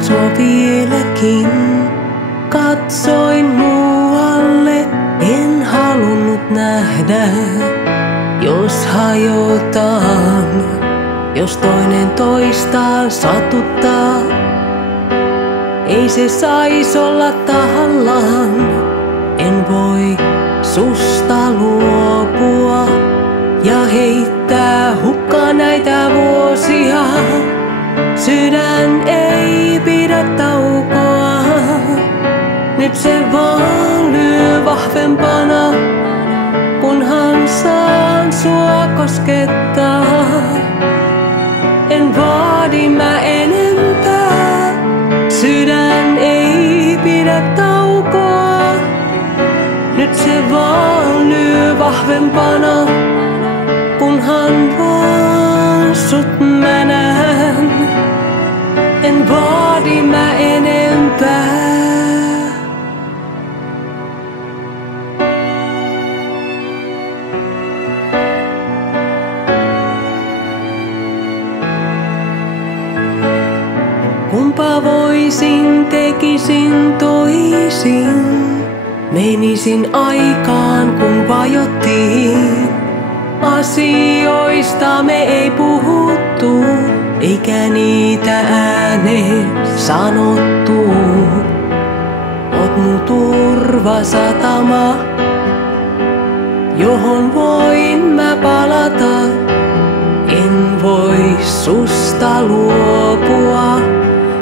kaipaan sua vieläkin. Katsoin muualle, en halunnut nähdä. Jos hajotaan, jos toinen toistaan satuttaa, ei se sais olla tahallaan. En voi susta luopua ja heittää hukkaan näitä vuosia. Sydän ei pidä taukoa, nyt se vaan lyö vahvempana, kunhan saan sua koskettaa. En vaadi mä enempää, sydän ei pidä taukoa, nyt se vaan lyö vahvempana, kunhan vaan sut mä näen. En vaadi mä enempää. Kumpa voisin, tekisin toisin. Menisin aikaan, kun vajottiin. Asioista me ei puhuttu, eikä niitä ääneen sanottu. Oot mun turvasatama, johon voin mä palata. En voi susta luopua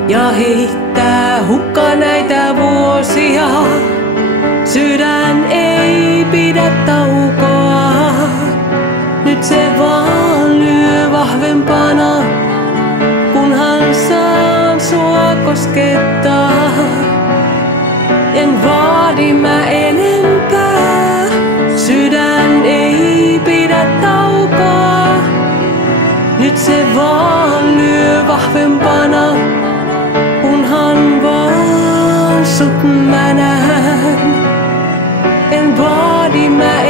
ja heittää hukkaan näitä vuosia. Sydän ei pidä taukoa, nyt se vaan lyö vahvempana, kunhan saan sua koskettaa. En vaadi mä enempää, sydän ei pidä taukoa, nyt se vaan lyö vahvempana, kunhan vaan sut mä näen. En vaadi mä